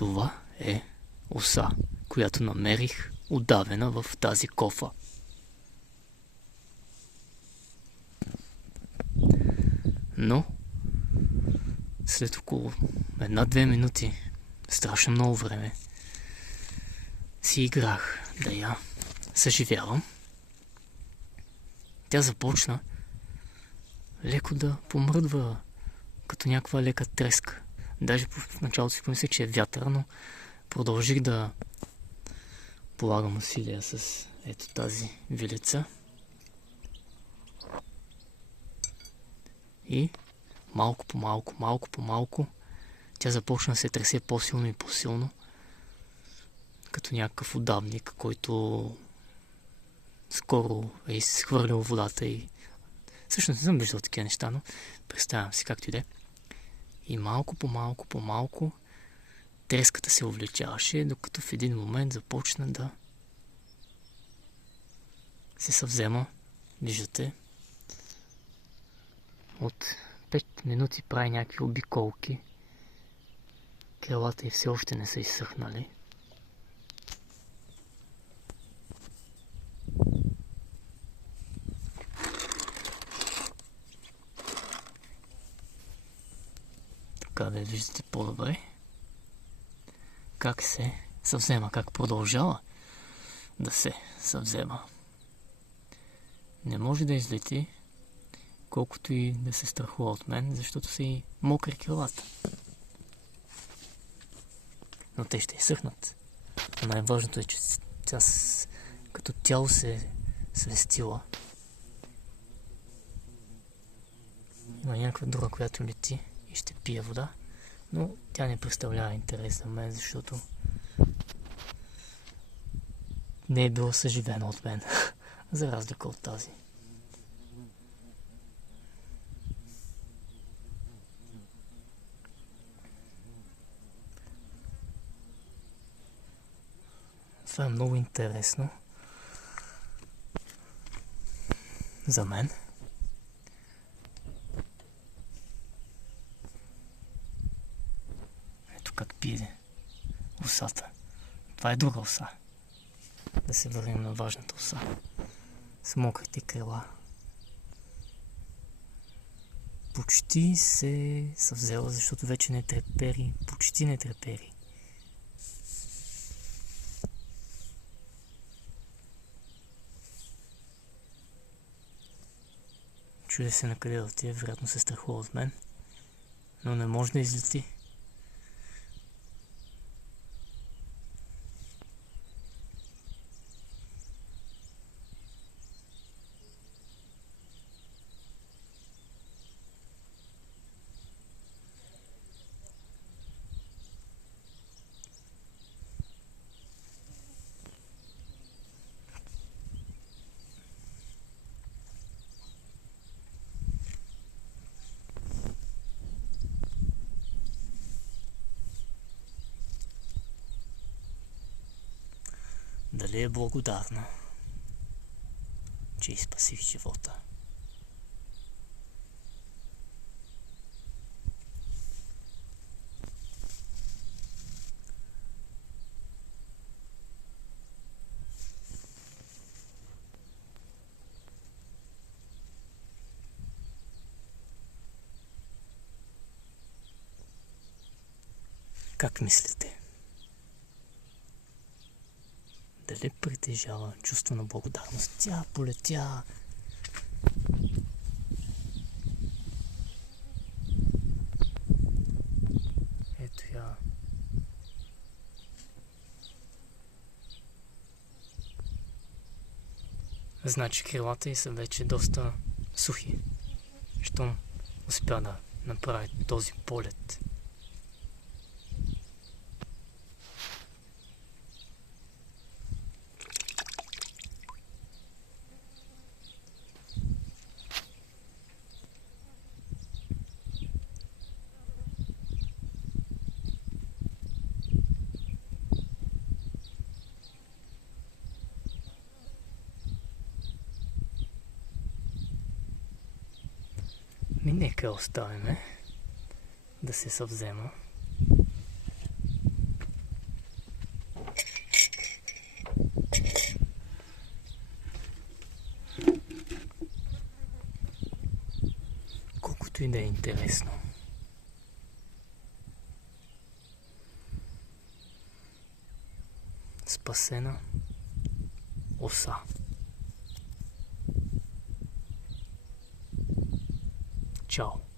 Това е оса, която намерих удавена в тази кофа. Но след около 1-2 минути, страшно много време, си играх да я съживявам. Тя започна леко да помръдва, като някаква лека треска. Даже в началото си помисля, че е вятър, но продължих да полагам усилия с ето тази вилица. И малко по малко тя започна да се тресе по-силно и по-силно, като някакъв удавник, който скоро е изхвърлил водата и всъщност не съм виждал такива неща, но представям си както и де. И малко по малко треската се увеличаваше, докато в един момент започна да се съвзема. Виждате, от 5 минути прави някакви обиколки. Крилата и все още не са изсъхнали. Така да виждате по-добре как се съвзема, как продължава да се съвзема. Не може да излети, колкото и да се страхува от мен, защото са и мокри крилата. Но те ще изсъхнат. Най-важното е, че тя като тяло се е свестила. Има някаква друга, която лети и ще пие вода, но тя не представлява интерес за мен, защото не е била съживена от мен, за разлика от тази. Това е много интересно за мен. Ето как пие осата. Това е друга оса. Да се върнем на важната оса. С мокрите крила. Почти се съвзела, защото вече не трепери. Почти не трепери. Чудя се на къде да отиде, вероятно се страхува от мен, но не може да излети. Дали е благодарна, че изпасих живота? Как мислите? Дали притежава чувство на благодарност? Тя полетя. Ето я. Значи крилата й са вече доста сухи, щом успя да направи този полет. Нека оставиме да се съвзема. Каквото и да е интересно. Спасена оса. Чао.